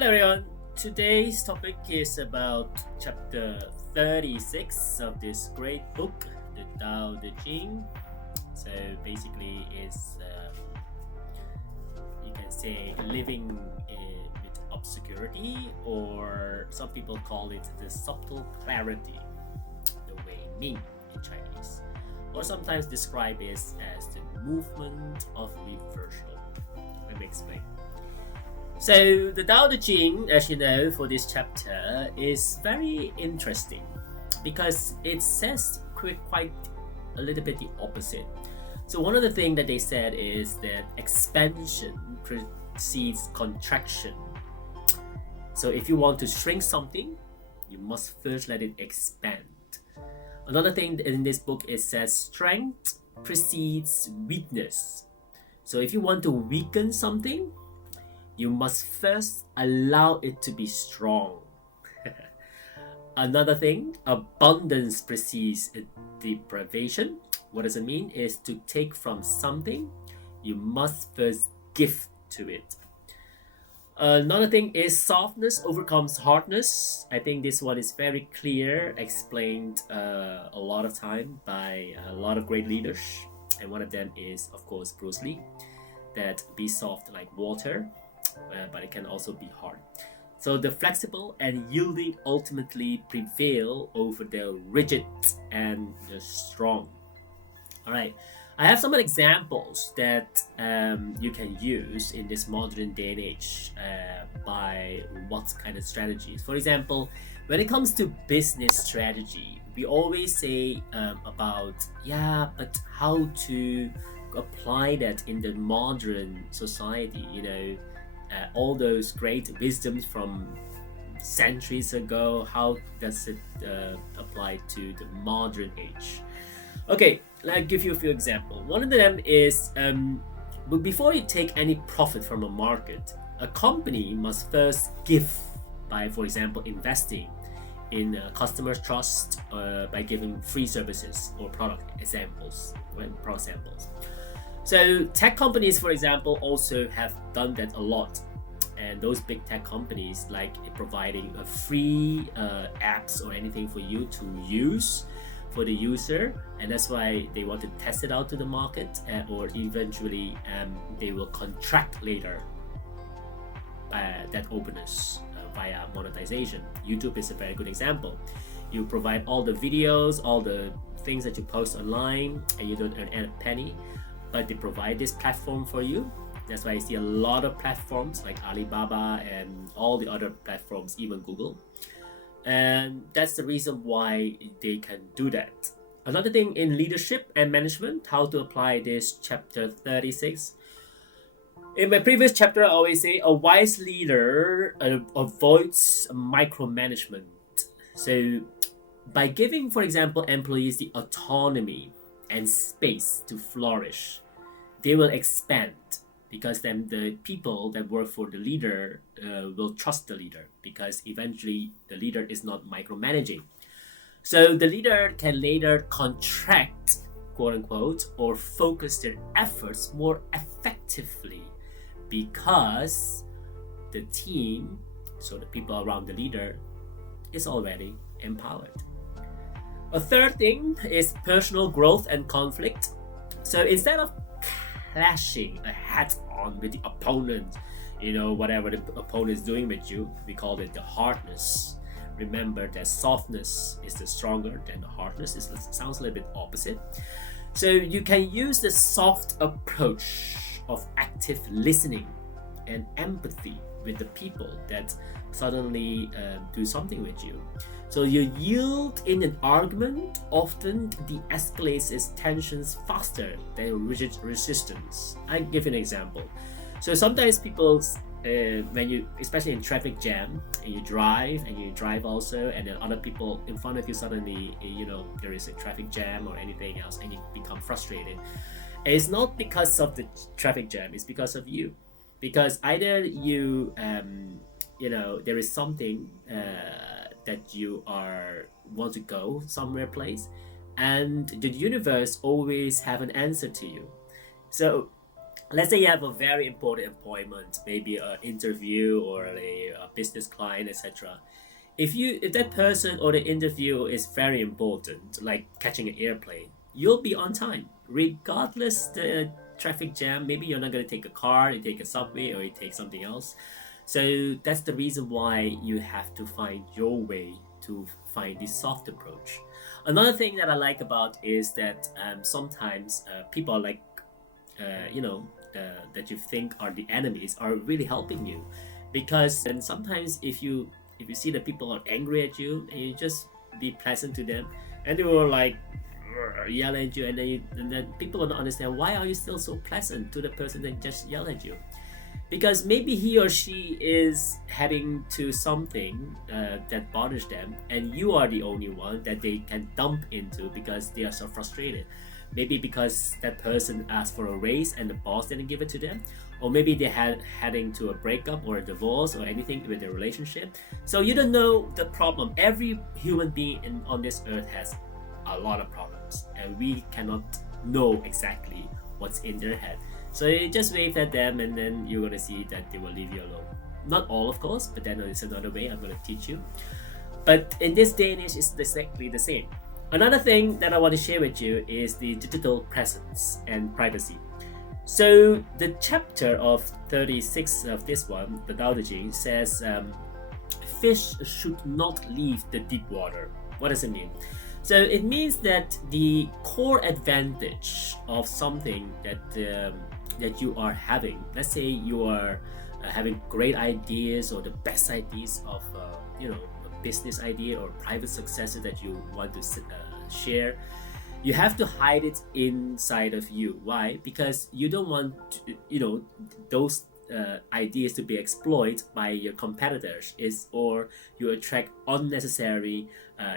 Hello everyone, today's topic is about chapter 36 of this great book, the Tao Te Ching. So basically it's, you can say, living with obscurity, or some people call it the subtle clarity, the Wei Ming in Chinese, or sometimes describe it as the movement of reversal. Let me explain. So the Tao Te Ching, as you know, for this chapter is very interesting because it says quite a little bit the opposite. So one of the things that they said is that expansion precedes contraction. So if you want to shrink something, you must first let it expand. Another thing in this book, it says strength precedes weakness. So if you want to weaken something, you must first allow it to be strong. Another thing, abundance precedes deprivation. What does it mean? Is to take from something, you must first give to it. Another thing is softness overcomes hardness. I think this one is very clear, explained a lot of time by a lot of great leaders. And one of them is, of course, Bruce Lee, that be soft like water. But it can also be hard. So the flexible and yielding ultimately prevail over the rigid and the strong. All right, I have some examples that you can use in this modern day and age by what kind of strategies. For example, when it comes to business strategy, we always say about, but how to apply that in the modern society, all those great wisdoms from centuries ago, how does it apply to the modern age? Okay, I'll give you a few examples. One of them is, before you take any profit from a market, a company must first give by, for example, investing in customer trust, by giving free services or product samples. So tech companies, for example, also have done that a lot. And those big tech companies like providing a free apps or anything for you to use for the user. And that's why they want to test it out to the market, or eventually they will contract later that openness via monetization. YouTube is a very good example. You provide all the videos, all the things that you post online, and you don't earn a penny, but they provide this platform for you. That's why I see a lot of platforms like Alibaba and all the other platforms, even Google. And that's the reason why they can do that. Another thing in leadership and management, how to apply this chapter 36. In my previous chapter, I always say a wise leader avoids micromanagement. So by giving, for example, employees the autonomy and space to flourish, they will expand, because then the people that work for the leader will trust the leader, because eventually the leader is not micromanaging. So the leader can later contract, quote unquote, or focus their efforts more effectively, because the team, so the people around the leader, is already empowered. A third thing is personal growth and conflict. So instead of clashing a head-on with the opponent, whatever the opponent is doing with you, we call it the hardness. Remember that softness is the stronger than the hardness. It sounds a little bit opposite. So you can use the soft approach of active listening and empathy with the people that suddenly do something with you. So you yield in an argument often de-escalates its tensions faster than rigid resistance. I give an example. So sometimes people, when you, especially in traffic jam, and you drive also, and then other people in front of you suddenly, there is a traffic jam or anything else, and you become frustrated. And it's not because of the traffic jam; it's because of you. Because either you, there is something that you want to go somewhere and the universe always have an answer to you. So let's say you have a very important appointment, maybe an interview or a business client, etc. If that person or the interview is very important, like catching an airplane, you'll be on time regardless the traffic jam. Maybe you're not going to take a car, you take a subway, or you take something else. So that's the reason why you have to find your way to find the soft approach. Another thing that I like about is that sometimes people are like, you know, that you think are the enemies are really helping you, because and sometimes if you see that people are angry at you, and you just be pleasant to them, and they will like yell at you, and then people will not understand why are you still so pleasant to the person that just yell at you, because maybe he or she is heading to something that bothers them, and you are the only one that they can dump into because they are so frustrated. Maybe because that person asked for a raise and the boss didn't give it to them, or maybe they had heading to a breakup or a divorce or anything with their relationship. So you don't know the problem. Every human being on this earth has a lot of problems, and we cannot know exactly what's in their head. So you just wave at them, and then you're gonna see that they will leave you alone. Not all, of course, but then it's another way I'm gonna teach you. But in this day and age, it's exactly the same. Another thing that I want to share with you is the digital presence and privacy. So the chapter of 36 of this one, the Tao Te Ching, says fish should not leave the deep water. What does it mean? So it means that the core advantage of something that you are having, let's say you are having great ideas or the best ideas of a business idea or private successes that you want to share, you have to hide it inside of you. Why? Because you don't want those ideas to be exploited by your competitors, or you attract unnecessary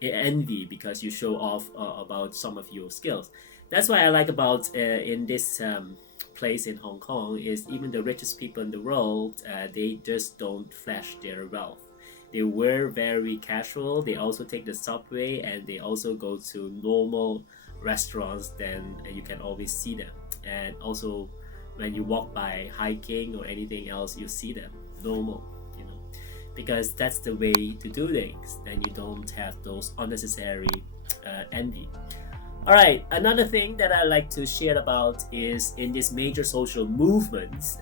envy because you show off about some of your skills. That's why I like about in this place in Hong Kong is even the richest people in the world, they just don't flash their wealth. They wear very casual. They also take the subway, and they also go to normal restaurants. Then you can always see them. And also, when you walk by hiking or anything else, you see them normal. Because that's the way to do things. Then you don't have those unnecessary envy. All right. Another thing that I like to share about is in these major social movements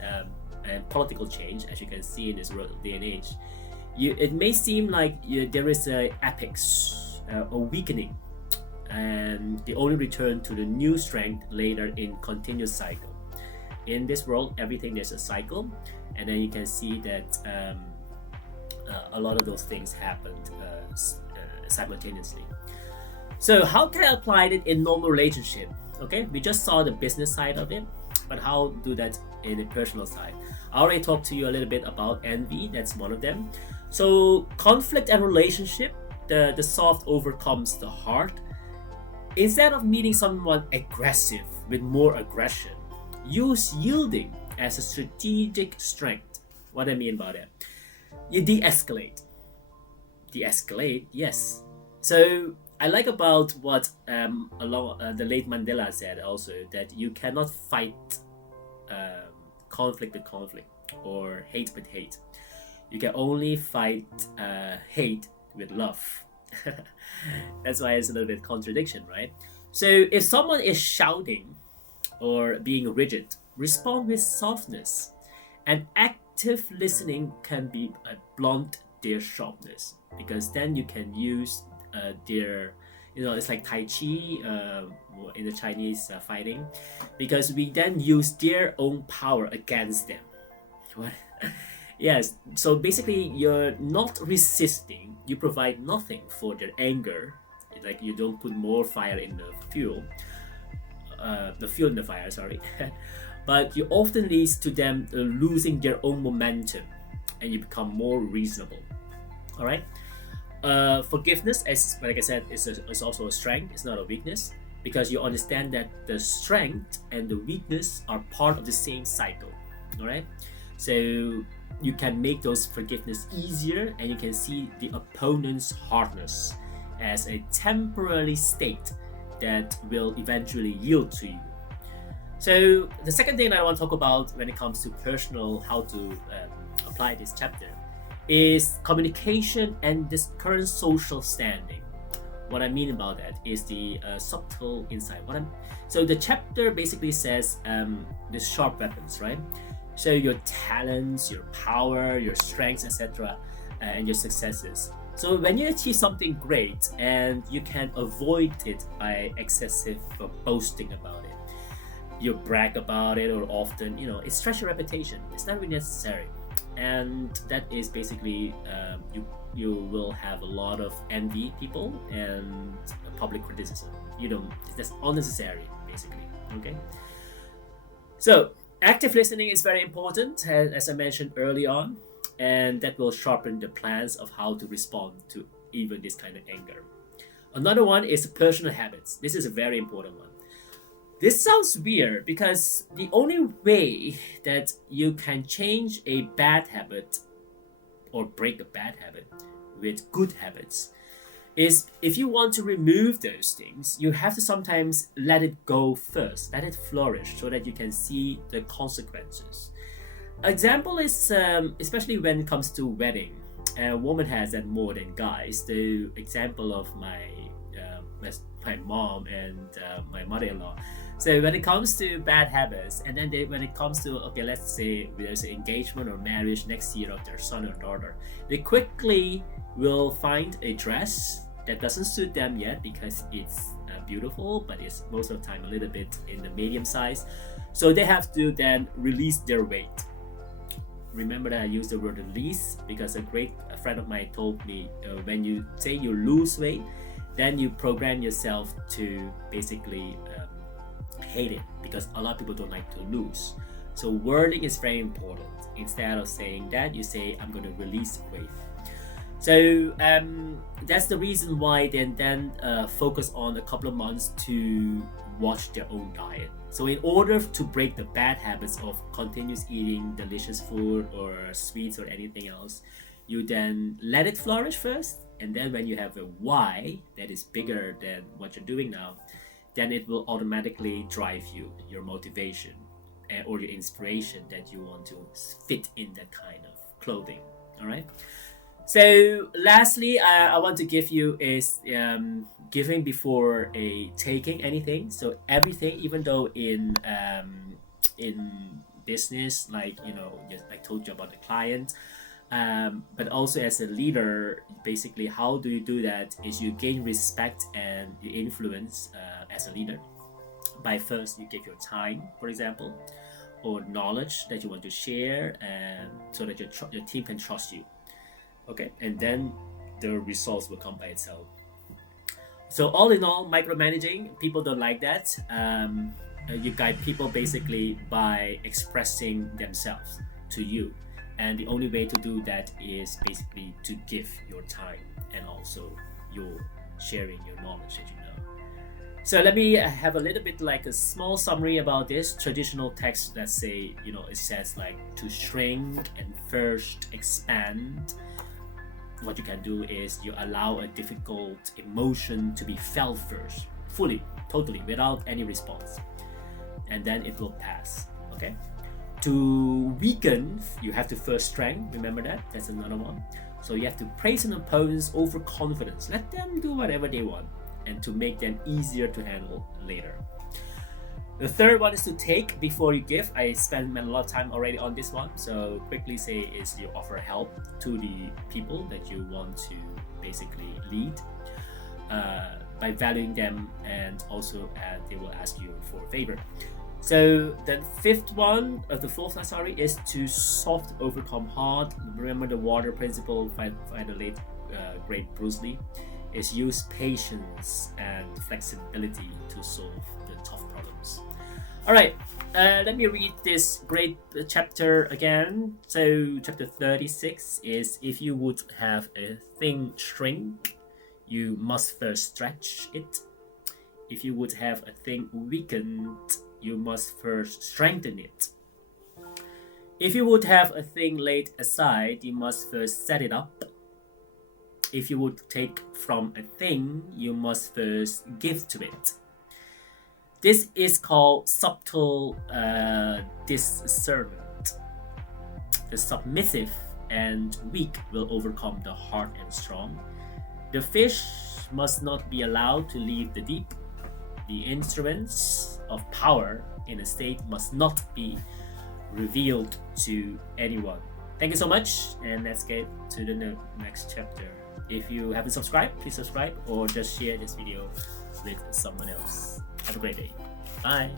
and political change, as you can see in this day and age. It may seem like there is a apex, a weakening, and they only return to the new strength later in continuous cycle. In this world, everything there's a cycle, and then you can see that a lot of those things happened simultaneously. So how can I apply it in normal relationship? Okay, we just saw the business side of it, but how do that in the personal side? I already talked to you a little bit about envy. That's one of them. So conflict and relationship, the soft overcomes the hard. Instead of meeting someone aggressive with more aggression, use yielding as a strategic strength. What I mean by that? You de-escalate. De-escalate, yes. So I like about what the late Mandela said also, that you cannot fight conflict with conflict or hate with hate. You can only fight hate with love. That's why it's a little bit contradiction, right? So if someone is shouting or being rigid, respond with softness. And active listening can be blunt their sharpness, because then you can use their, it's like Tai Chi in the Chinese fighting, because we then use their own power against them. What? Yes, so basically you're not resisting, you provide nothing for their anger, like you don't put more fire in the fuel in the fire, sorry. But you often leads to them losing their own momentum, and you become more reasonable. All right. Forgiveness, as like I said, is also a strength. It's not a weakness, because you understand that the strength and the weakness are part of the same cycle. All right. So you can make those forgiveness easier, and you can see the opponent's hardness as a temporary state that will eventually yield to you. So the second thing that I want to talk about when it comes to personal, how to apply this chapter, is communication and this current social standing. What I mean about that is the subtle insight. So the chapter basically says the sharp weapons, right? So your talents, your power, your strengths, etc., and your successes. So when you achieve something great and you can avoid it by excessive boasting about it, you brag about it, or often, it stretches your reputation. It's not really necessary, and that is basically you will have a lot of envy people and public criticism. That's unnecessary, basically. Okay. So active listening is very important, as I mentioned early on, and that will sharpen the plans of how to respond to even this kind of anger. Another one is personal habits. This is a very important one. This sounds weird because the only way that you can change a bad habit or break a bad habit with good habits is if you want to remove those things, you have to sometimes let it go first, let it flourish so that you can see the consequences. Example is, especially when it comes to wedding, a woman has that more than guys. The example of my mom and my mother-in-law. So when it comes to bad habits, and then when it comes to, okay, let's say there's an engagement or marriage next year of their son or daughter, they quickly will find a dress that doesn't suit them yet because it's beautiful, but it's most of the time a little bit in the medium size. So they have to then release their weight. Remember that I used the word release because a friend of mine told me when you say you lose weight, then you program yourself to basically hate it, because a lot of people don't like to lose. So wording is very important. Instead of saying that, you say, I'm going to release weight. So that's the reason why they then focus on a couple of months to watch their own diet. So in order to break the bad habits of continuous eating delicious food or sweets or anything else, you then let it flourish first, and then when you have a why that is bigger than what you're doing now, then it will automatically drive you, your motivation or your inspiration that you want to fit in that kind of clothing. All right. So lastly, I want to give you is giving before taking anything. So everything, even though in business, like just I told you about the client, but also as a leader, basically how do you do that is you gain respect and influence as a leader by first you give your time, for example, or knowledge that you want to share, and so that your team can trust you. Okay, and then the results will come by itself. So all in all, micromanaging, people don't like that. You guide people basically by expressing themselves to you, and the only way to do that is basically to give your time and also your sharing your knowledge that you know. So let me have a little bit like a small summary about this traditional text. Let's say it says like to shrink and first expand. What you can do is you allow a difficult emotion to be felt first, fully, totally, without any response, and then it will pass. Okay. To weaken, you have to first strengthen. Remember that? That's another one. So you have to praise an opponent's overconfidence. Let them do whatever they want, and to make them easier to handle later. The third one is to take before you give. I spent a lot of time already on this one, so quickly say is you offer help to the people that you want to basically lead by valuing them, and also they will ask you for a favor. So the fourth one is to soft overcome hard. Remember the water principle by the late great Bruce Lee is use patience and flexibility to solve the tough problems. All right, let me read this great chapter again. So chapter 36 is if you would have a thing shrink, you must first stretch it. If you would have a thing weakened, you must first strengthen it. If you would have a thing laid aside, you must first set it up. If you would take from a thing, you must first give to it. This is called subtle discernment. The submissive and weak will overcome the hard and strong. The fish must not be allowed to leave the deep. The instruments of power in a state must not be revealed to anyone. Thank you so much, and let's get to the next chapter. If you haven't subscribed, please subscribe or just share this video with someone else. Have a great day. Bye.